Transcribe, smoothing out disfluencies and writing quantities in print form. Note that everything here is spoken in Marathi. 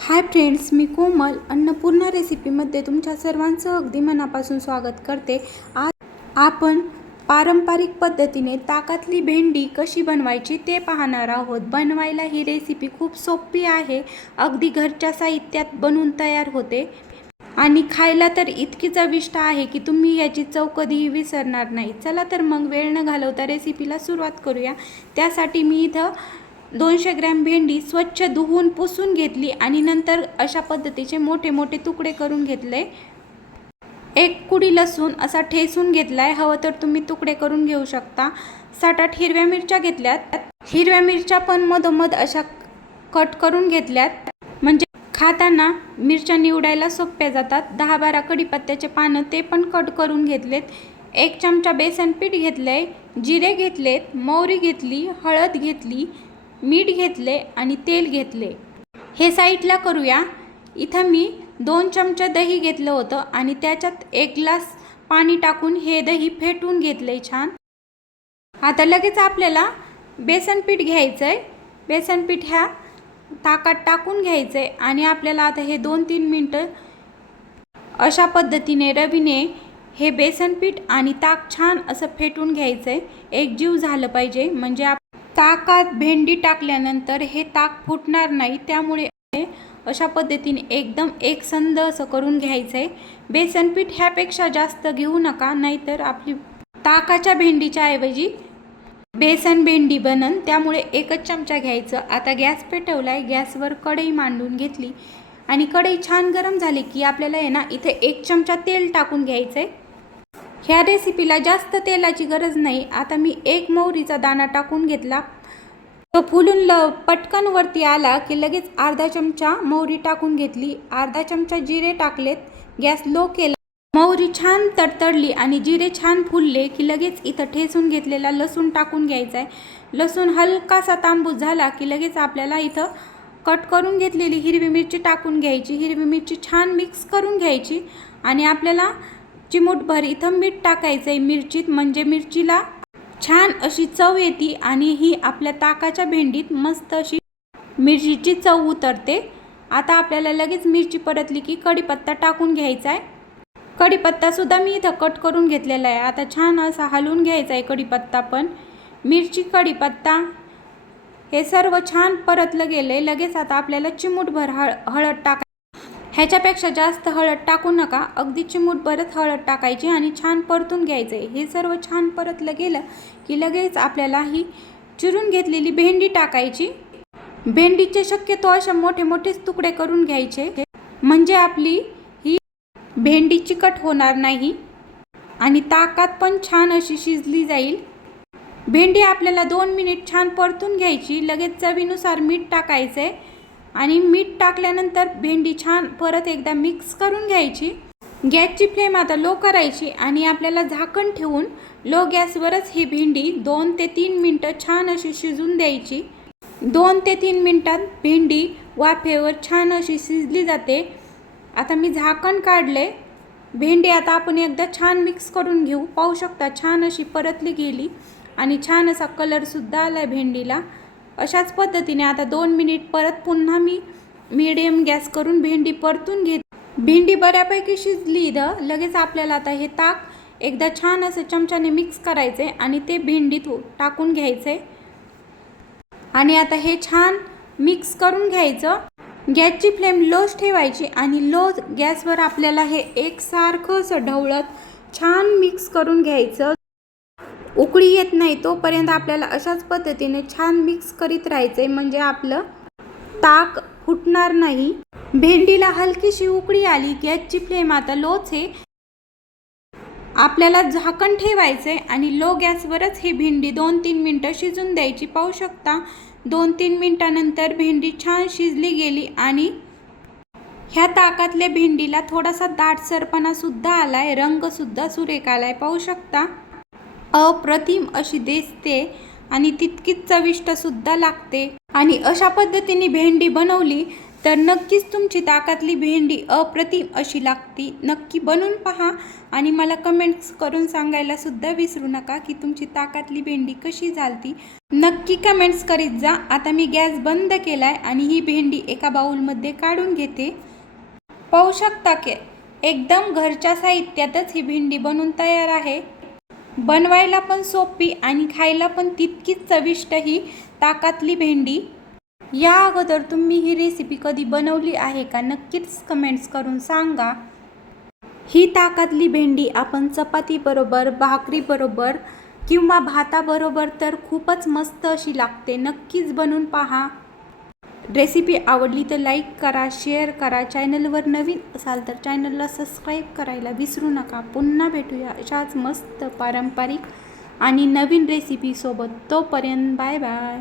हाय फ्रेंड्स, मी कोमल अन्नपूर्णा रेसिपीमध्ये तुमच्या सर्वांचं अगदी मनापासून स्वागत करते। आज आपण पारंपरिक पद्धतीने ताकातली भेंडी कशी बनवायची ते पाहणार आहोत। बनवायला ही रेसिपी खूप सोपी आहे, अगदी घरच्या साहित्यात बनवून तयार होते आणि खायला तर इतकी चविष्ट आहे की तुम्ही याची चव कधीही विसरणार नाही। चला तर मग वेळ न घालवता रेसिपीला सुरुवात करूया। त्यासाठी मी इथं 200 ग्रॅम भेंडी स्वच्छ धुवून पुसून घेतली आणि नंतर अशा पद्धतीचे मोठे मोठे तुकडे करून घेतले। एक कुडी लसूण असा ठेचून घेतलाय, हवं तर तुम्ही तुकडे करून घेऊ शकता। 7-8 हिरव्या मिरच्या घेतल्यात, हिरव्या मिरच्या पण मधोमध अशा कट करून घेतल्यात, म्हणजे खाताना मिरच्या निवडायला सोप्या जातात। 10-12 कढीपत्त्याचे पानं ते पण कट करून घेतलेत। 1 चमचा बेसन पीठ घेतलंय, जिरे घेतलेत, मोहरी घेतली, हळद घेतली, मीठ घेतले आणि तेल घेतले। हे साईडला करूया। इथं मी 2 चमचे दही घेतलं होतं आणि त्याच्यात 1 ग्लास पाणी टाकून हे दही फेटून घेतलंय छान। आता लगेच आपल्याला बेसन पीठ घ्यायचंय, बेसन पीठ ह्या ताकात टाकून घ्यायचंय आणि आपल्याला आता हे 2-3 मिनिटं अशा पद्धतीने रवीने हे बेसन पीठ आणि ताक छान असं फेटून घ्यायचंय। एकजीव झालं पाहिजे, म्हणजे ताकात भेंडी टाकल्यानंतर हे ताक फुटणार नाही, त्यामुळे अशा पद्धतीने एकदम एकसंध असं करून घ्यायचंय। बेसन पीठ ह्यापेक्षा जास्त घेऊ नका, नाहीतर आपली ताकाच्या भेंडीच्या ऐवजी बेसन भेंडी बनन, त्यामुळे 1च चमचा घ्यायचं। आता गॅस पेटवलाय, गॅसवर कढई मांडून घेतली आणि कढई छान गरम झाली की आपल्याला आहे ना इथे 1 चमचा तेल टाकून घ्यायचंय। ह्या रेसिपीला जास्त तेलाची गरज नाही। आता मी 1 मोहरीचा दाणा टाकून घेतला, तो फुलून पटकन वरती आला की लगेच अर्धा चमचा मोहरी टाकून घेतली, अर्धा चमचा जिरे टाकलेत, गॅस लो केला। मोहरी छान तडतडली आणि जिरे छान फुलले की लगेच इथं ठेचून घेतलेला लसूण टाकून घ्यायचा आहे। लसूण हलकासा तांबूस झाला की लगेच आपल्याला इथं कट करून घेतलेली हिरवी मिरची टाकून घ्यायची। हिरवी मिरची छान मिक्स करून घ्यायची आणि आपल्याला चिमूटभर इथं मीठ टाकायचं आहे मिरचीत, म्हणजे मिरचीला छान अशी चव येते आणि ही आपल्या ताकाच्या भेंडीत मस्त अशी मिरचीची चव उतरते। आता आपल्याला लगेच मिरची परतली की कढीपत्ता टाकून घ्यायचा आहे। कढीपत्ता सुद्धा मी इथं कट करून घेतलेला आहे। आता छान असा हलवून घ्यायचा आहे कढीपत्ता पण। मिरची, कढीपत्ता हे सर्व छान परतलं गेले। लगेच आता आपल्याला चिमूटभर हळद टाकायची, ह्याच्यापेक्षा जास्त हळद टाकू नका, अगदी चिमूटभरच हळद टाकायची आणि छान परतून घ्यायचं आहे। हे सर्व छान परतलं गेलं की लगेच आपल्याला ही चिरून घेतलेली भेंडी टाकायची। भेंडीचे शक्यतो अशा मोठे मोठेच तुकडे करून घ्यायचे, म्हणजे आपली ही भेंडी चिकट होणार नाही आणि ताकात पण छान अशी शिजली जाईल। भेंडी आपल्याला 2 मिनिट छान परतून घ्यायची। लगेच चवीनुसार मीठ टाकायचे आणि मीठ टाकल्यानंतर भेंडी छान परत एकदा मिक्स करून घ्यायची। गॅसची फ्लेम आता लो करायची आणि आपल्याला झाकण ठेवून लो गॅसवरच ही भेंडी 2 ते 3 मिनिटं छान अशी शिजून द्यायची। 2 ते 3 मिनिटात भेंडी वाफेवर छान अशी शिजली जाते। आता मी झाकण काढले, भेंडी आता आपण एकदा छान मिक्स करून घेऊ। पाहू शकता छान अशी परतली गेली आणि छान असा कलर सुद्धा आलाय भेंडीला। अशाच पद्धतीने आता 2 मिनिट परत पुन्हा मी मीडियम गॅस करून भेंडी परतून घेत। भेंडी बऱ्यापैकी शिजली इथं। लगेच आपल्याला आता हे ताक एकदा छान असं चमच्याने मिक्स करायचे आणि ते भेंडीत टाकून घ्यायचे आणि आता हे छान मिक्स करून घ्यायचं। गॅसची फ्लेम लोच ठेवायची आणि लो गॅसवर आपल्याला हे एकसारखं असं ढवळत छान मिक्स करून घ्यायचं। उकळी येत नाही तोपर्यंत आपल्याला अशाच पद्धतीने छान मिक्स करीत राहायचे, म्हणजे आपलं ताक फुटणार नाही। भेंडीला हलकीशी उकळी आली, गॅसची फ्लेम आता लोच आहे। आपल्याला झाकण ठेवायचे आणि लो गॅसवरच ही भेंडी 2-3 मिनिटं शिजून द्यायची। पाहू शकता 2-3 मिनिटानंतर भेंडी छान शिजली गेली आणि ह्या ताकातल्या भेंडीला थोडासा दाटसरपणा सुद्धा आलाय, रंग सुद्धा सुरेख आलाय। पाहू शकता अप्रतिम अशी दिसते आणि तितकीच चविष्ट सुद्धा लागते। आणि अशा पद्धतीने भेंडी बनवली तर नक्कीच तुमची ताकातली भेंडी अप्रतिम अशी लागती. नक्की बनवून पहा आणि मला कमेंट्स करून सांगायला सुद्धा विसरू नका की तुमची ताकातली भेंडी कशी झालती. नक्की कमेंट्स करीत जा. आता मी गॅस बंद केलाय आणि ही भेंडी एका बाउलमध्ये काढून घेते. पाहू शकता की एकदम घरच्या साहित्यातच ही भेंडी बनून तयार आहे. बनवायला पण सोपी आणि खायला पण तितकीच चविष्ट ही ताकातली भेंडी. या अगोदर तुम्ही ही रेसिपी कधी बनवली आहे का? नक्कीच कमेंट्स करून सांगा. ही ताकातली भेंडी आपण चपाती बरोबर, भाकरी बरोबर किंवा भाताबरोबर तर खूपच मस्त अशी लागते. नक्कीच बनवून पहा. रेसिपी आवडली तर लाईक करा, शेअर करा. चॅनलवर नवीन असाल तर चॅनलला सबस्क्राईब करायला विसरू नका. पुन्हा भेटूया अशाच मस्त पारंपरिक आणि नवीन रेसिपीसोबत. तोपर्यंत बाय बाय.